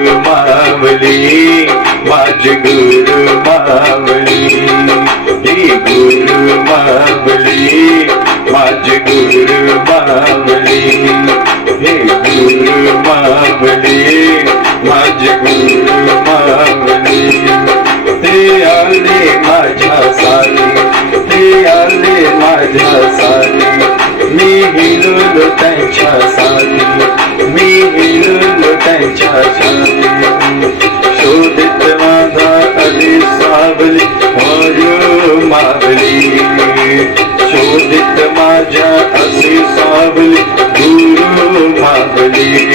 गुरु मावली, माझे गुरु मावली, हे गुरु मावली, माझे गुरु मावली, हे गुरु मावली, माझे गुरु मावली. ते आले माझ्यासाठी, ते आले माझ्यासाठी, मी हिंडलो त्यांच्यासाठी, मी हिंडलो त्यांच्यासाठी. शोधित माझा आली सावली, गुरु मावली, शोधित माझ्या अशी सावली, गुरु मावली,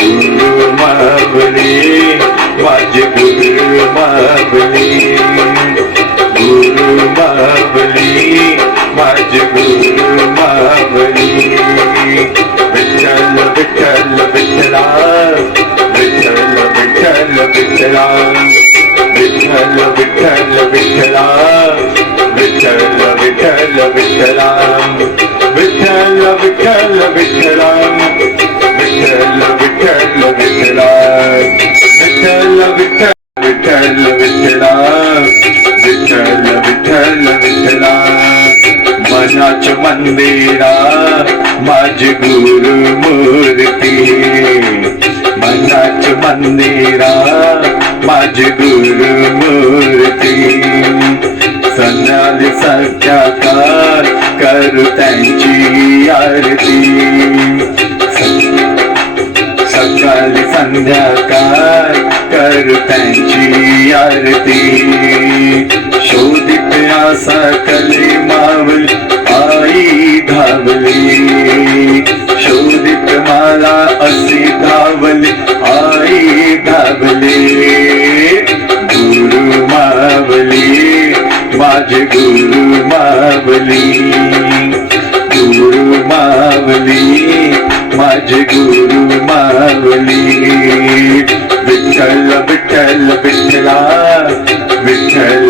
गुरु मावली, माझे गुरु मावली, गुरु मावली, माझे गुरु मावली. विठ्ठल विठ्ठल विठ्ठला, विठ्ठल विठ्ठल विठ्ठला, विठ्ठल विठ्ठल विठ्ठला, विठ्ठल विठ्ठल विठ्ठला, विठ्ठल विठ्ठल विठ्ठला, विठ्ठल विठ्ठल विठ्ठला, विठ्ठल विठ्ठल विठ्ठल विठ्ठला, विठ्ठल विठ्ठल विठ्ठला. मनाच्या मंदिरा माझी गुरु मूर्ती, मनाच्या मंदिरा माझी गुरु मूर्ती. संध्याकाळी सत्याकाळ करू त्यांची आरती, सकाळी संध्याकाळ करू त्यांची आरती. शोधित आसा कली मावली, आई धावली, शोधित मला अशी धावली, आई धावली. गुरु मावली, माझे गुरु मावली, गुरु मावली, माझे गुरु मावली. विठ्ठल विठ्ठल विठ्ठला, विठ्ठल